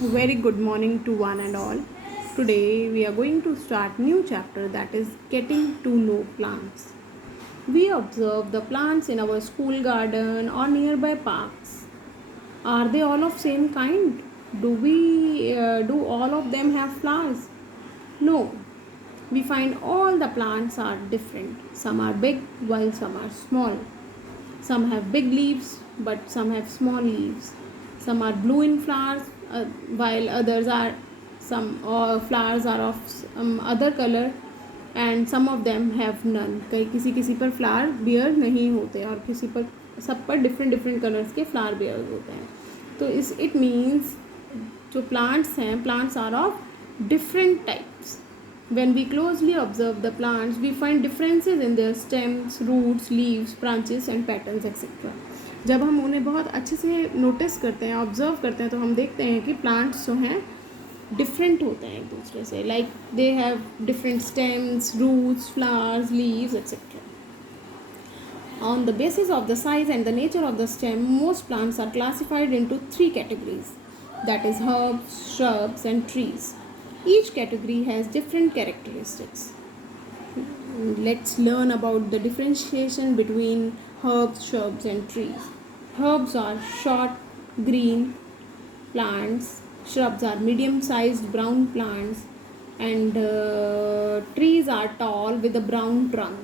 Very good morning to one and all. Today we are going to start new chapter that is getting to know plants. We observe the plants in our school garden or nearby parks. Are they all of same kind? Do all of them have flowers? No. We find all the plants are different. Some are big while some are small. Some have big leaves, but some have small leaves. Some are blue in flowers, while others are some flowers are of some other color, and some of them have none. कई किसी किसी पर flower beer नहीं होते और किसी पर सब पर डिफरेंट डिफरेंट कलर्स के फ्लावर बियर होते हैं. तो इस इट मीन्स जो प्लांट्स हैं plants are of different types. When we closely observe the plants, we find differences in their stems, roots, leaves, branches and patterns etc. जब हम उन्हें बहुत अच्छे से नोटिस करते हैं ऑब्जर्व करते हैं तो हम देखते हैं कि प्लांट्स जो हैं डिफरेंट होते हैं एक दूसरे से. Like they have different stems, roots, flowers, leaves etcetera. On the basis of the size and the nature of the stem, most plants are classified into three categories, that is herbs, shrubs and trees. Each category has different characteristics. Let's learn about the differentiation between herbs, shrubs and trees. Herbs are short, green plants. Shrubs are medium-sized brown plants. And trees are tall with a brown trunk.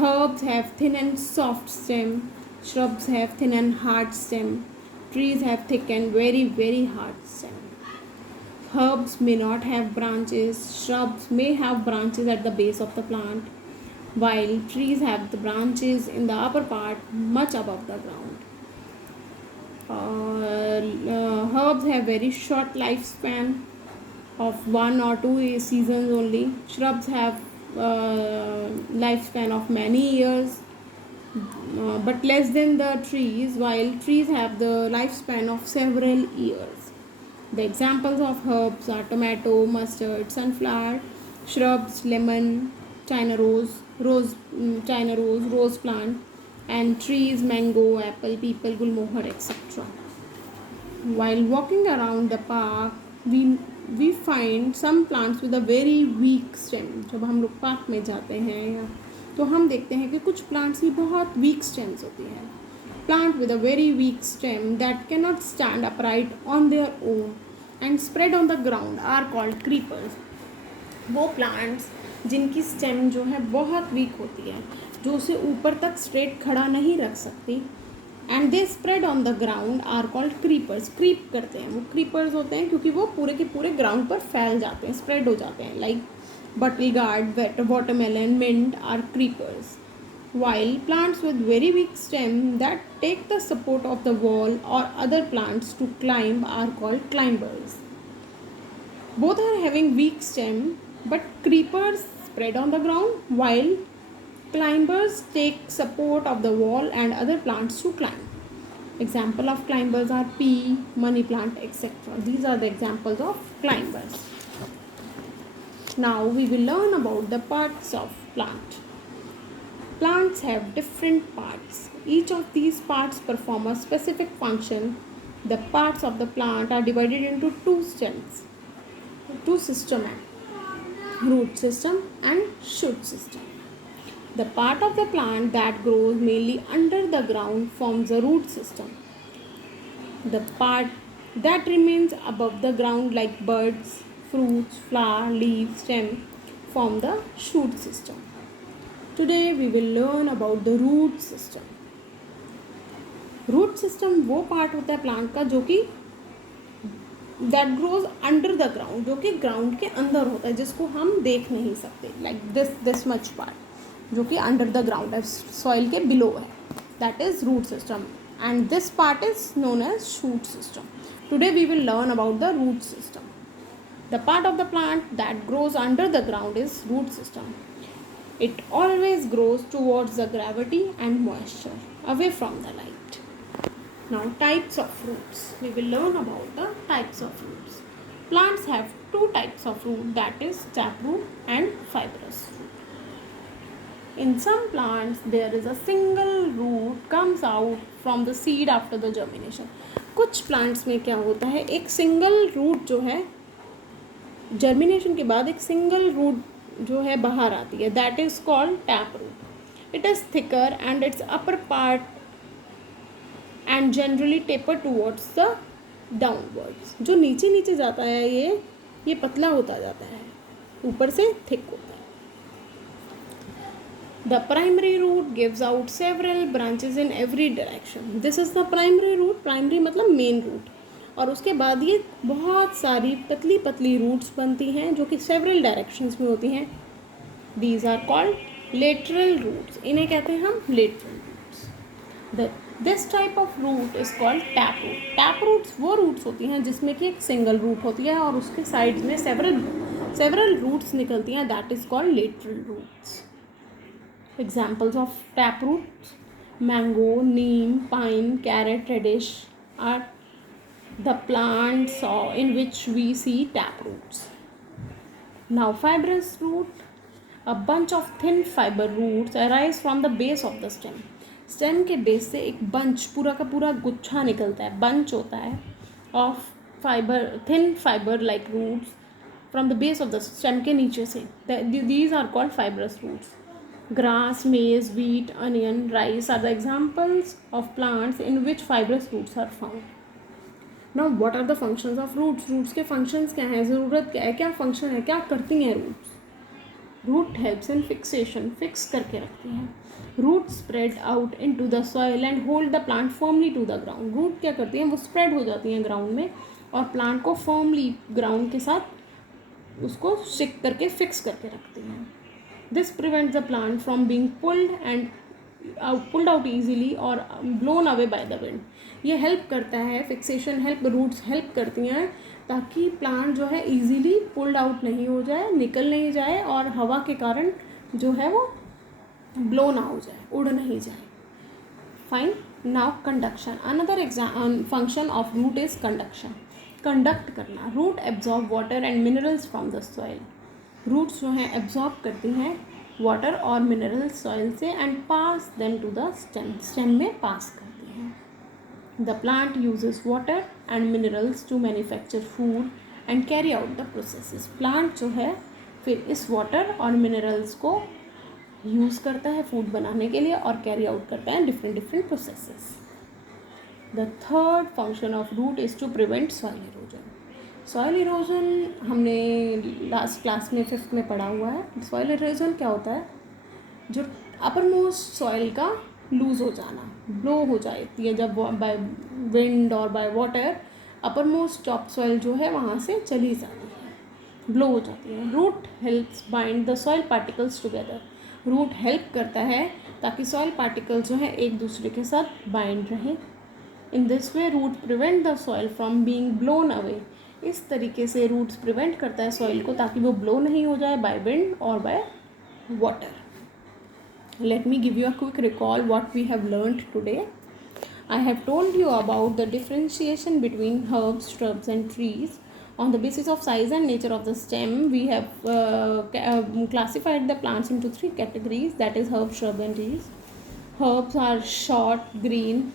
Herbs have thin and soft stem. Shrubs have thin and hard stem. Trees have thick and very, very hard stem. Herbs may not have branches. Shrubs may have branches at the base of the plant, while trees have the branches in the upper part much above the ground. Herbs have very short lifespan of 1 or 2 seasons only. Shrubs have lifespan of many years, but less than the trees, while trees have the lifespan of several years. The examples of herbs are tomato, mustard, sunflower, shrubs, lemon, China rose plant, and trees, mango, apple, peepal, gulmohar, etc. While walking around the park, we find some plants with a very weak stem. जब हम लोग park में जाते हैं या तो हम देखते हैं कि कुछ प्लांट्स की बहुत वीक स्टेम्स होती हैं. Plant with a very weak stem that cannot stand upright on their own and spread on the ground are called creepers. वो plants जिनकी stem जो है बहुत weak होती है, जो उसे ऊपर तक straight खड़ा नहीं रख सकती, and they spread on the ground are called creepers. creep करते हैं, वो creepers होते हैं क्योंकि वो पूरे के पूरे ground पर फैल जाते हैं, spread हो जाते हैं. Like bottle gourd, watermelon, mint are creepers. While plants with very weak stem that take the support of the wall or other plants to climb are called climbers. Both are having weak stem, but creepers spread on the ground while climbers take support of the wall and other plants to climb. Example of climbers are pea, money plant, etc. These are the examples of climbers. Now we will learn about the parts of plant. Plants have different parts. Each of these parts perform a specific function. The parts of the plant are divided into two systems, root system and shoot system. The part of the plant that grows mainly under the ground forms the root system. The part that remains above the ground like buds, fruits, flower, leaves, stem form the shoot system. Today we will learn about the root system. Root system वो part होता है plant का जो कि that grows under the ground, जो कि ground के अंदर होता है, जिसको हम देख नहीं सकते. Like this much part जो कि under the ground है, soil के below है. That is root system, and this part is known as shoot system. Today we will learn about the root system. The part of the plant that grows under the ground is root system. It always grows towards the gravity and moisture, away from the light. Now, types of roots. We will learn about the types of roots. Plants have two types of root, that is taproot and fibrous root. In some plants, there is a single root comes out from the seed after the germination. कुछ plants में क्या होता है, एक single root जो है germination के बाद एक सिंगल रूट जो है बाहर आती है, that is called tap root. It is thicker and its upper part and generally taper towards the downwards. जो नीचे नीचे जाता है ये पतला होता जाता है, ऊपर से थिक होता है. The primary root gives out several branches in every direction. This is the primary root. Primary मतलब main root. और उसके बाद ये बहुत सारी पतली पतली रूट्स बनती हैं जो कि several directions में होती हैं. These are called lateral roots. इन्हें कहते हैं हम lateral roots. This type of root is called tap root. Tap roots वो roots होती हैं जिसमें कि एक single root होती है और उसके sides में several roots निकलती हैं. That is called lateral roots. Examples of tap roots: mango, neem, pine, carrot, radish are the plants in which we see tap roots. Now fibrous root. A bunch of thin fiber roots arise from the base of the stem. Stem के base से एक bunch पूरा का पूरा गुच्छा निकलता है, bunch होता है of thin fiber like roots from the base of the stem के नीचे से. These are called fibrous roots. Grass, maize, wheat, onion, rice are the examples of plants in which fibrous roots are found. Now, what are the functions of roots? Roots के functions क्या हैं? ज़रूरत क्या है? क्या function है? क्या करती हैं roots? Root helps in fixation. Fix करके रखती हैं. Roots spread out into the soil and hold the plant firmly to the ground. Root क्या करती हैं? वो spread हो जाती हैं ground में और plant को firmly ground के साथ उसको stick करके fix करके रखती हैं. This prevents the plant from being pulled out easily or blown away by the wind. ये help करता है, fixation help, roots help करती हैं ताकि plant जो है easily pulled out नहीं हो जाए, निकल नहीं जाए और हवा के कारण जो है वो blow ना हो जाए, उड़ नहीं जाए. Fine. Now conduction. Another function of root is conduction. Conduct करना. Root absorb water and minerals from the soil. Roots जो हैं एब्जॉर्ब करती हैं वाटर और मिनरल सॉइल से and pass them to the stem में पास करती हैं. The plant uses water and minerals to manufacture food and carry out the processes. Plant जो है फिर इस वाटर और मिनरल्स को यूज़ करता है फूड बनाने के लिए और कैरी आउट करता है different processes. The third function of root is to prevent soil erosion. Soil erosion हमने लास्ट क्लास में 5th में पढ़ा हुआ है. सॉइल इरोजन क्या होता है? जो अपर मोस्ट सॉइल का लूज़ हो जाना, ब्लो हो जाती है जब बाय विंड और by water upper most top soil जो है वहाँ से चली जाती है, ब्लो हो जाती है. Root helps bind the soil particles together. Root help करता है ताकि सॉइल पार्टिकल्स जो है एक दूसरे के साथ बाइंड रहें. In this way root prevent the soil from being blown away. इस तरीके से रूट्स प्रिवेंट करता है सॉइल को ताकि वो ब्लो नहीं हो जाए बाय विंड और by water. Let me give you a quick recall what we have learned today. I have told you about the differentiation between herbs, shrubs and trees. On the basis of size and nature of the stem, we have classified the plants into 3 categories, that is herbs, shrubs and trees. Herbs are short, green,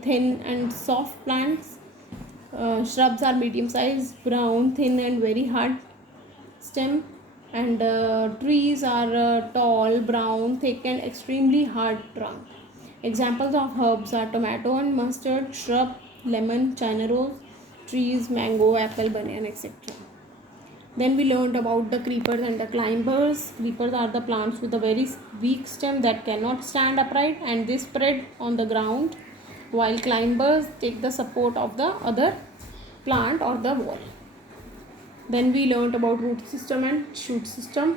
thin and soft plants. Shrubs are medium sized, brown, thin and very hard stem, and trees are tall, brown, thick and extremely hard trunk. Examples of herbs are tomato and mustard, shrub, lemon, china rose, trees, mango, apple, banana, etc. Then we learned about the creepers and the climbers. Creepers are the plants with a very weak stem that cannot stand upright and they spread on the ground, while climbers take the support of the other plant or the wall. Then we learned about root system and shoot system.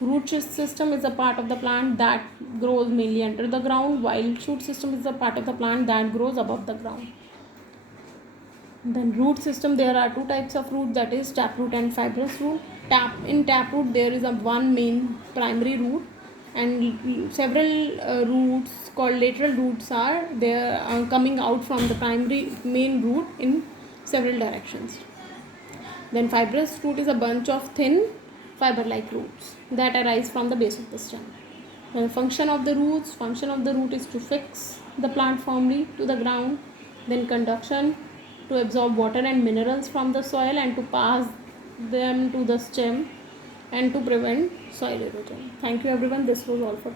Root system is a part of the plant that grows mainly under the ground, while shoot system is a part of the plant that grows above the ground. Then root system, there are 2 types of root, that is taproot and fibrous root. In taproot there is one main primary root and several roots called lateral roots are there coming out from the primary main root in several directions. Then fibrous root is a bunch of thin fiber-like roots that arise from the base of the stem. The function of the root is to fix the plant firmly to the ground, then conduction to absorb water and minerals from the soil and to pass them to the stem and to prevent soil erosion. Thank you everyone. This was all for